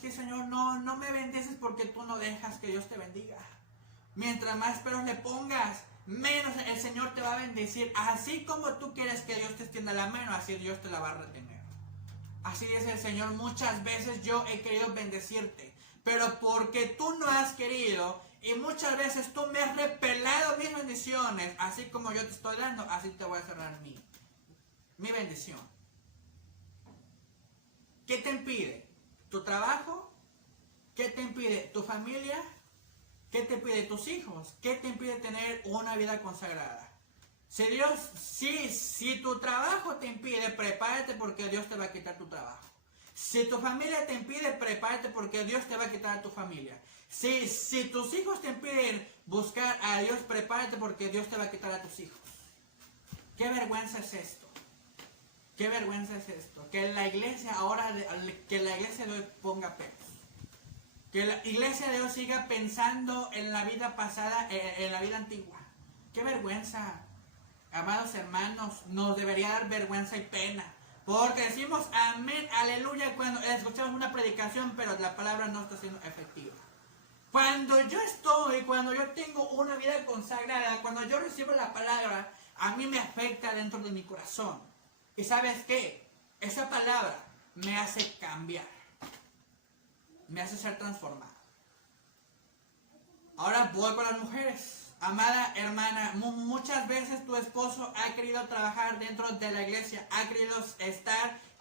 Señor, no me bendices porque tú no dejas que Dios te bendiga. Mientras más peros le pongas, menos el Señor te va a bendecir. Así como tú quieres que Dios te extienda la mano, así Dios te la va a retener. Así dice el Señor, muchas veces yo he querido bendecirte, pero porque tú no has querido, y muchas veces tú me has repelado mis bendiciones, así como yo te estoy dando, así te voy a cerrar mi bendición. ¿Qué te impide? ¿Tu trabajo? ¿Qué te impide? ¿Tu familia? ¿Qué te impide? ¿Tus hijos? ¿Qué te impide tener una vida consagrada? Si tu trabajo te impide, prepárate porque Dios te va a quitar tu trabajo. Si tu familia te impide, prepárate porque Dios te va a quitar a tu familia. Si tus hijos te impiden buscar a Dios, prepárate porque Dios te va a quitar a tus hijos. ¿Qué vergüenza es esto? ¿Qué vergüenza es esto? Que la iglesia de hoy ponga peros. Que la iglesia de hoy siga pensando en la vida pasada, en la vida antigua. ¡Qué vergüenza! Amados hermanos, nos debería dar vergüenza y pena. Porque decimos amén, aleluya cuando escuchamos una predicación, pero la palabra no está siendo efectiva. Cuando yo tengo una vida consagrada, cuando yo recibo la palabra, a mí me afecta dentro de mi corazón. ¿Y sabes qué? Esa palabra me hace cambiar. Me hace ser transformado. Ahora voy con las mujeres. Amada hermana, muchas veces tu esposo ha querido trabajar dentro de la iglesia, ha querido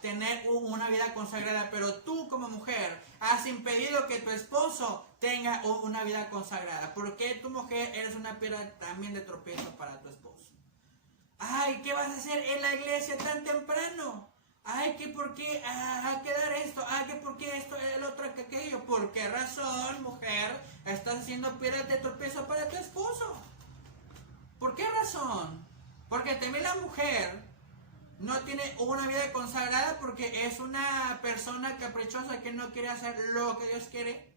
tener una vida consagrada, pero tú como mujer has impedido que tu esposo tenga una vida consagrada. Porque tu mujer eres una piedra también de tropiezo para tu esposo. Ay, ¿qué vas a hacer en la iglesia tan temprano? Ay, que por qué a quedar esto, ay, que por qué esto, el otro, que aquello. ¿Por qué razón, mujer, estás haciendo piedras de tropiezo para tu esposo? ¿Por qué razón? Porque también la mujer no tiene una vida consagrada porque es una persona caprichosa que no quiere hacer lo que Dios quiere.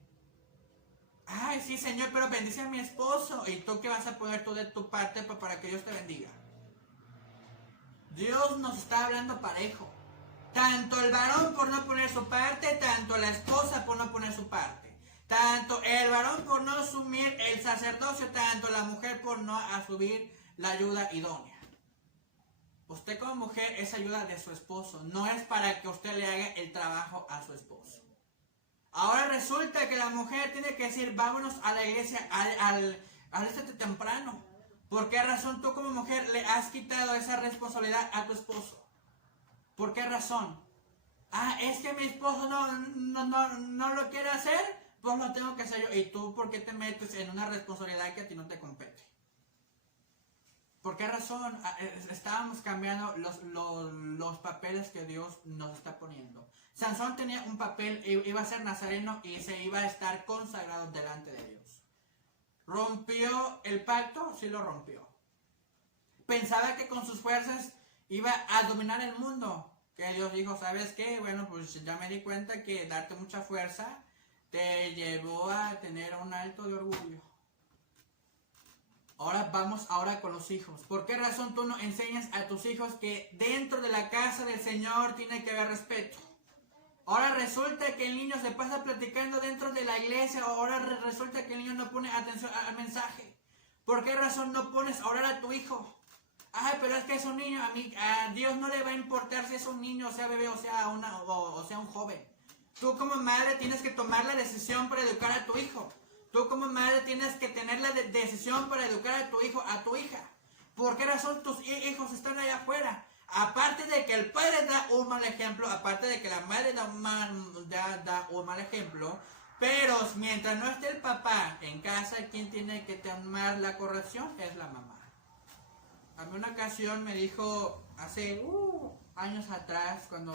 Ay, sí, Señor, pero bendice a mi esposo. ¿Y tú qué vas a poner tú de tu parte para que Dios te bendiga? Dios nos está hablando parejo. Tanto el varón por no poner su parte, tanto la esposa por no poner su parte. Tanto el varón por no asumir el sacerdocio, tanto la mujer por no asumir la ayuda idónea. Usted como mujer es ayuda de su esposo, no es para que usted le haga el trabajo a su esposo. Ahora resulta que la mujer tiene que decir, vámonos a la iglesia, alístate temprano. ¿Por qué razón tú como mujer le has quitado esa responsabilidad a tu esposo? ¿Por qué razón? Ah, es que mi esposo no lo quiere hacer, pues lo tengo que hacer yo. ¿Y tú por qué te metes en una responsabilidad que a ti no te compete? ¿Por qué razón estábamos cambiando los papeles que Dios nos está poniendo? Sansón tenía un papel, iba a ser nazareno y se iba a estar consagrado delante de Dios. ¿Rompió el pacto? Sí lo rompió. Pensaba que con sus fuerzas iba a dominar el mundo. Que Dios dijo, ¿sabes qué? Bueno, pues ya me di cuenta que darte mucha fuerza te llevó a tener un alto de orgullo. Ahora vamos con los hijos. ¿Por qué razón tú no enseñas a tus hijos que dentro de la casa del Señor tiene que haber respeto? Ahora resulta que el niño se pasa platicando dentro de la iglesia. Ahora resulta que el niño no pone atención al ¿Por qué razón no pones a orar a tu hijo? Ay, pero es que es un niño, a Dios no le va a importar si es un niño, o sea bebé, o sea un joven. Tú como madre tienes que tomar la decisión para educar a tu hijo. Tú como madre tienes que tener la decisión para educar a tu hijo, a tu hija. ¿Por qué razón tus hijos están allá afuera? Aparte de que el padre da un mal ejemplo, aparte de que la madre da un mal ejemplo, Pero mientras no esté el papá en casa, quien tiene que tomar la corrección es la mamá. A mí una ocasión me dijo, hace años atrás, cuando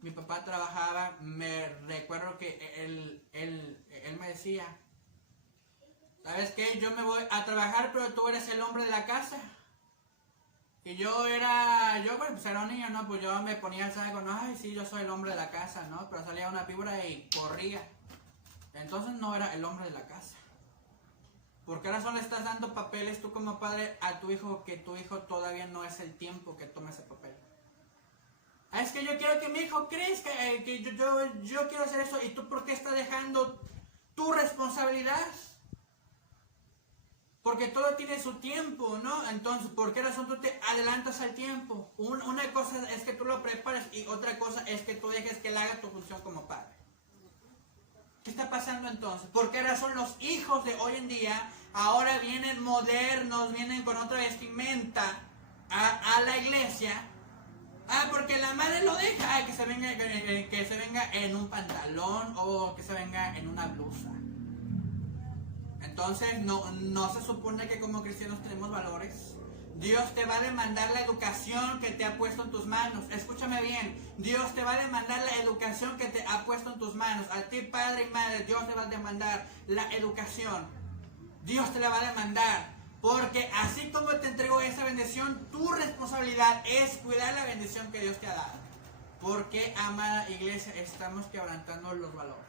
mi papá trabajaba, me recuerdo que él me decía, ¿sabes qué? Yo me voy a trabajar, pero tú eres el hombre de la casa. Y bueno, pues era un niño, ¿no? Pues yo me ponía el saco, no, ay, sí, yo soy el hombre de la casa, ¿no? Pero salía una víbora y corría. Entonces no era el hombre de la casa. ¿Por qué razón le estás dando papeles tú como padre a tu hijo que tu hijo todavía no es el tiempo que tome ese papel? Ah, es que yo quiero que mi hijo crezca, que yo quiero hacer eso. ¿Y tú por qué estás dejando tu responsabilidad? Porque todo tiene su tiempo, ¿no? Entonces, ¿por qué razón tú te adelantas al tiempo? Una cosa es que tú lo prepares y otra cosa es que tú dejes que él haga tu función como padre. ¿Qué está pasando entonces? ¿Por qué razón los hijos de hoy en día ahora vienen modernos, vienen con otra vestimenta a la iglesia? Ah, porque la madre lo deja, que se venga en un pantalón o que se venga en una blusa. Entonces, no se supone que como cristianos tenemos valores. Dios te va a demandar la educación que te ha puesto en tus manos. Escúchame bien, Dios te va a demandar la educación que te ha puesto en tus manos. A ti, padre y madre, Dios te va a demandar la educación. Dios te la va a demandar. Porque así como te entregó esa bendición, tu responsabilidad es cuidar la bendición que Dios te ha dado. ¿Por qué, amada iglesia, estamos quebrantando los valores?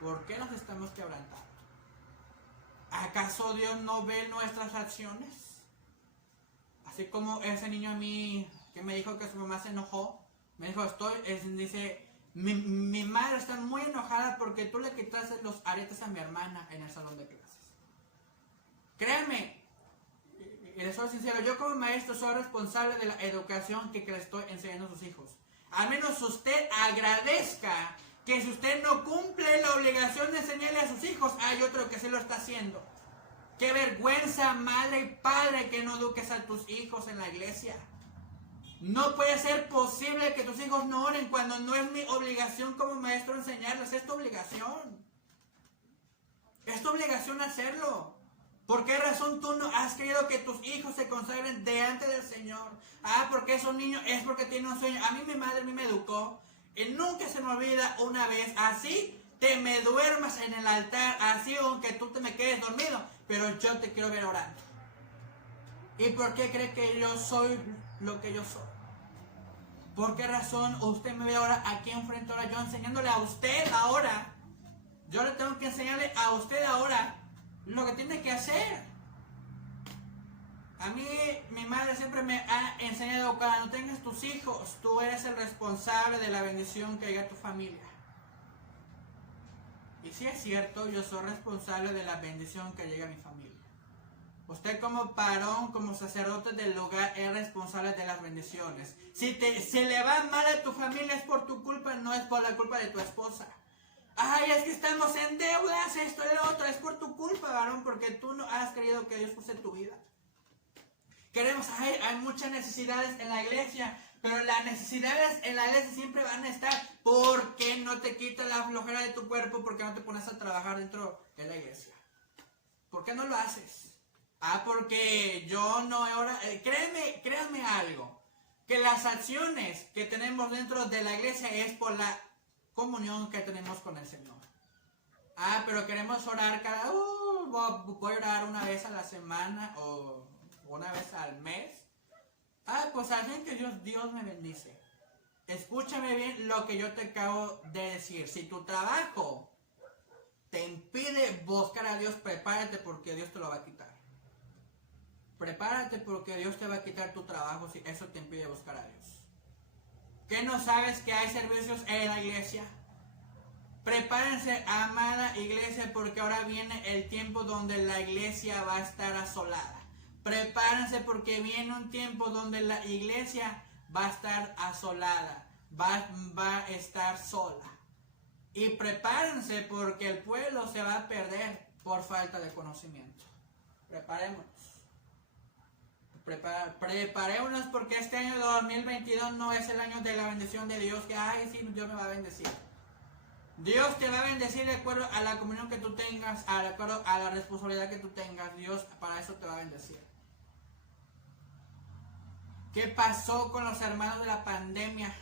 ¿Por qué nos estamos quebrantando? ¿Acaso Dios no ve nuestras acciones? Así como ese niño a mí que me dijo que su mamá se enojó, me dijo, dice, mi madre está muy enojada porque tú le quitaste los aretes a mi hermana en el salón de clases. Créanme, y les soy sincero, yo como maestro soy responsable de la educación que le estoy enseñando a sus hijos. Al menos usted agradezca que si usted no cumple la obligación de enseñarle a sus hijos, hay otro que sí lo está haciendo. ¡Qué vergüenza, madre y padre, que no eduques a tus hijos en la iglesia! No puede ser posible que tus hijos no oren cuando no es mi obligación como maestro enseñarles. Es tu obligación. Es tu obligación hacerlo. ¿Por qué razón tú no has querido que tus hijos se consagren delante del Señor? Ah, porque son niños, es porque tienen un sueño. A mí mi madre me educó. Y nunca se me olvida una vez, así te me duermas en el altar, así aunque tú te me quedes dormido, pero yo te quiero ver orando. ¿Y por qué cree que yo soy lo que yo soy? ¿Por qué razón usted me ve ahora aquí enfrente, ahora yo enseñándole a usted ahora? Yo le tengo que enseñarle a usted ahora lo que tiene que hacer. A mí, mi madre siempre me ha enseñado, cuando tengas tus hijos, tú eres el responsable de la bendición que llega a tu familia. Y si es cierto, yo soy responsable de la bendición que llega a mi familia. Usted como varón, como sacerdote del hogar, es responsable de las bendiciones. Si le va mal a tu familia es por tu culpa, no es por la culpa de tu esposa. Ay, es que estamos en deudas, esto y lo otro, es por tu culpa, varón, porque tú no has querido que Dios use tu vida. Hay muchas necesidades en la iglesia, pero las necesidades en la iglesia siempre van a estar. ¿Por qué no te quitas la flojera de tu cuerpo? ¿Por qué no te pones a trabajar dentro de la iglesia? ¿Por qué no lo haces? Ah, porque yo no ahora... Créanme algo, que las acciones que tenemos dentro de la iglesia es por la comunión que tenemos con el Señor. Ah, pero queremos orar voy a orar una vez a la semana o una vez al mes. Ah, pues hacen que Dios me bendice. Escúchame bien lo que yo te acabo de decir. Si tu trabajo te impide buscar a Dios, prepárate porque Dios te lo va a quitar. Prepárate porque Dios te va a quitar tu trabajo si eso te impide buscar a Dios. ¿Qué no sabes que hay servicios en la iglesia? Prepárense, amada iglesia, porque ahora viene el tiempo donde la iglesia va a estar asolada. Prepárense porque viene un tiempo donde la iglesia va a estar asolada, va a estar sola. Y prepárense porque el pueblo se va a perder por falta de conocimiento. Preparémonos. Preparémonos porque este año 2022 no es el año de la bendición de Dios, que ay, sí, Dios me va a bendecir. Dios te va a bendecir de acuerdo a la comunión que tú tengas, de acuerdo a la responsabilidad que tú tengas. Dios para eso te va a bendecir. ¿Qué pasó con los hermanos de la pandemia?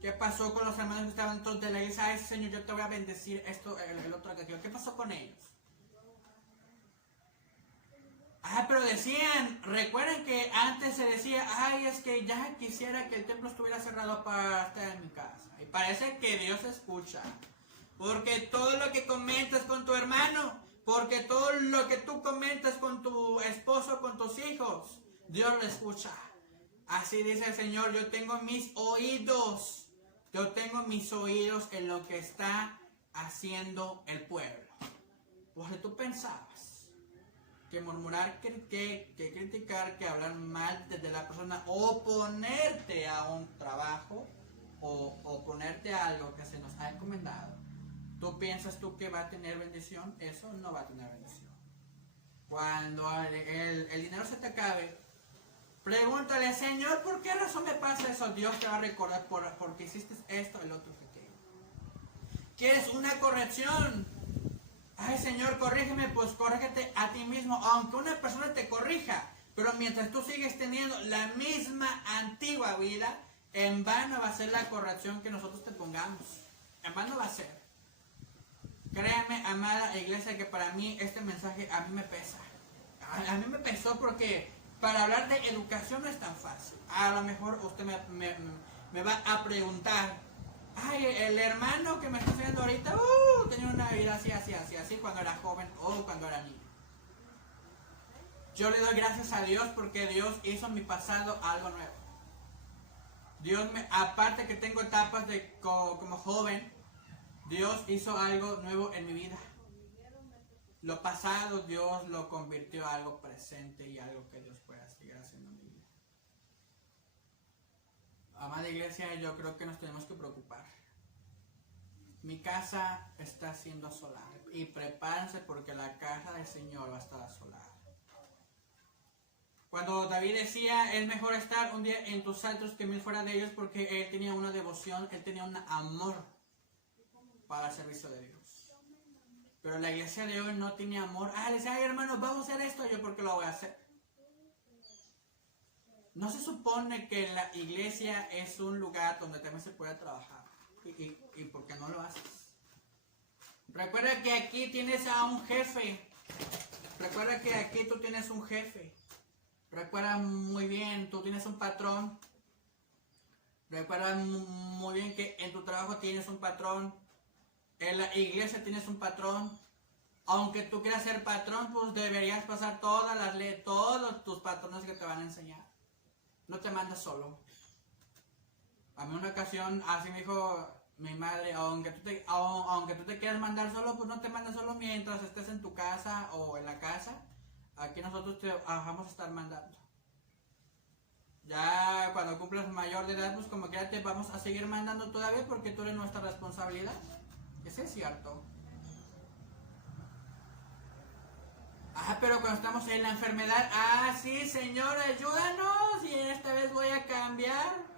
¿Qué pasó con los hermanos que estaban todos de la iglesia? Ay, Señor, yo te voy a bendecir esto, el otro, aquello. ¿Qué pasó con ellos? Pero decían, recuerden que antes se decía, ay, es que ya quisiera que el templo estuviera cerrado para estar en mi casa. Y parece que Dios escucha. Porque todo lo que comentas con tu hermano, porque todo lo que tú comentas con tu esposo, con tus hijos, Dios lo escucha. Así dice el Señor, yo tengo mis oídos en lo que está haciendo el pueblo. Porque tú pensabas que murmurar, que criticar, que hablar mal de la persona, o ponerte a un trabajo, o ponerte a algo que se nos ha encomendado, ¿tú piensas tú que va a tener bendición? Eso no va a tener bendición. Cuando el dinero se te acabe, pregúntale, Señor, ¿por qué razón me pasa eso? Dios te va a recordar porque hiciste esto, el otro, aquello. ¿Quieres una corrección? Ay, Señor, corrígeme, pues corrígete a ti mismo, aunque una persona te corrija, pero mientras tú sigues teniendo la misma antigua vida, en vano va a ser la corrección que nosotros te pongamos. En vano va a ser. Créeme, amada iglesia, que para mí este mensaje a mí me pesa. A mí me pesó porque para hablar de educación no es tan fácil. A lo mejor usted me va a preguntar, ay, el hermano que me está enseñando ahorita, tenía una vida así cuando era joven o cuando era niño. Yo le doy gracias a Dios porque Dios hizo en mi pasado algo nuevo. Dios aparte que tengo etapas como joven, Dios hizo algo nuevo en mi vida. Lo pasado Dios lo convirtió a algo presente y algo que Dios pueda seguir haciendo en mi vida. Amada iglesia, yo creo que nos tenemos que preocupar. Mi casa está siendo asolada y prepárense porque la casa del Señor va a estar asolada. Cuando David decía, es mejor estar un día en tus altos que 1000 fuera de ellos, porque él tenía una devoción, él tenía un amor para el servicio de Dios. Pero la iglesia de hoy no tiene amor. Le decía, ay hermanos, vamos a hacer esto, yo porque lo voy a hacer. No se supone que la iglesia es un lugar donde también se puede trabajar. ¿Y por qué no lo haces? Recuerda que aquí tienes a un jefe. Recuerda que aquí tú tienes un jefe. Recuerda muy bien, tú tienes un patrón. Recuerda muy bien que en tu trabajo tienes un patrón. En la iglesia tienes un patrón. Aunque tú quieras ser patrón, pues deberías pasar todas las leyes, todos tus patrones que te van a enseñar. No te mandas solo. A mí una ocasión así me dijo mi madre, aunque tú te quieras mandar solo, pues no te mandas solo mientras estés en tu casa o en la casa. Aquí nosotros te vamos a estar mandando. Ya cuando cumplas mayor de edad, pues como que ya te vamos a seguir mandando todavía porque tú eres nuestra responsabilidad. Eso es cierto. Pero cuando estamos en la enfermedad, sí, Señor, ayúdanos y esta vez voy a cambiar.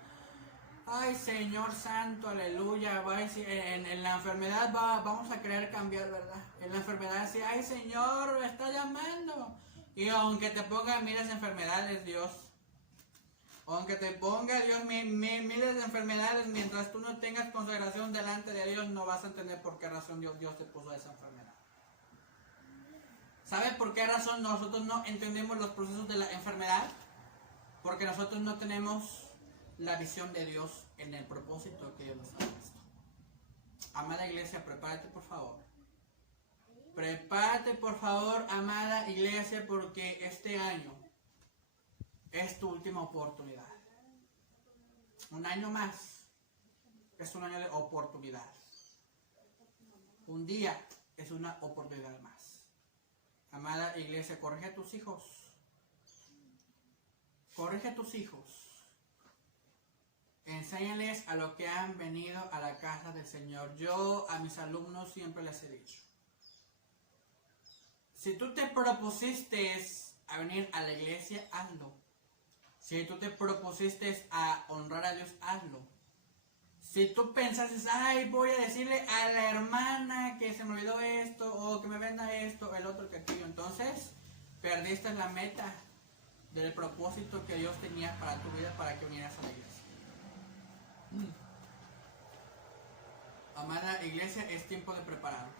Ay, Señor Santo, aleluya. En la enfermedad vamos a querer cambiar, ¿verdad? En la enfermedad, sí, ay, Señor, me está llamando. Y aunque te ponga miles de enfermedades, Dios, aunque te ponga, Dios, miles de enfermedades, mientras tú no tengas consagración delante de Dios, no vas a entender por qué razón Dios te puso esa enfermedad. ¿Saben por qué razón nosotros no entendemos los procesos de la enfermedad? Porque nosotros no tenemos la visión de Dios en el propósito que Dios nos ha puesto. Amada iglesia, prepárate por favor. Prepárate por favor, amada iglesia, porque este año es tu última oportunidad. Un año más es un año de oportunidad. Un día es una oportunidad más. Amada iglesia, corrige a tus hijos. Corrige a tus hijos. Enséñales a lo que han venido a la casa del Señor. Yo a mis alumnos siempre les he dicho. Si tú te propusiste a venir a la iglesia, hazlo. Si tú te propusiste a honrar a Dios, hazlo. Si tú pensases, ay, voy a decirle a la hermana que se me olvidó esto, o que me venda esto, el otro que aquello, entonces perdiste la meta del propósito que Dios tenía para tu vida, para que vinieras a la iglesia. Amada iglesia, es tiempo de prepararnos.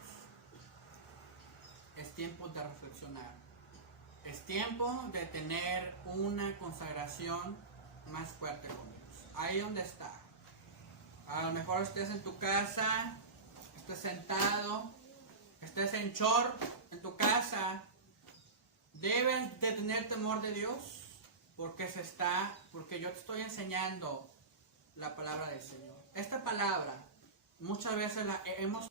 Es tiempo de reflexionar. Es tiempo de tener una consagración más fuerte con Dios. Ahí donde está. A lo mejor estés en tu casa, estés sentado, estés en short en tu casa. Debes de tener temor de Dios, porque yo te estoy enseñando la palabra del Señor. Esta palabra muchas veces la hemos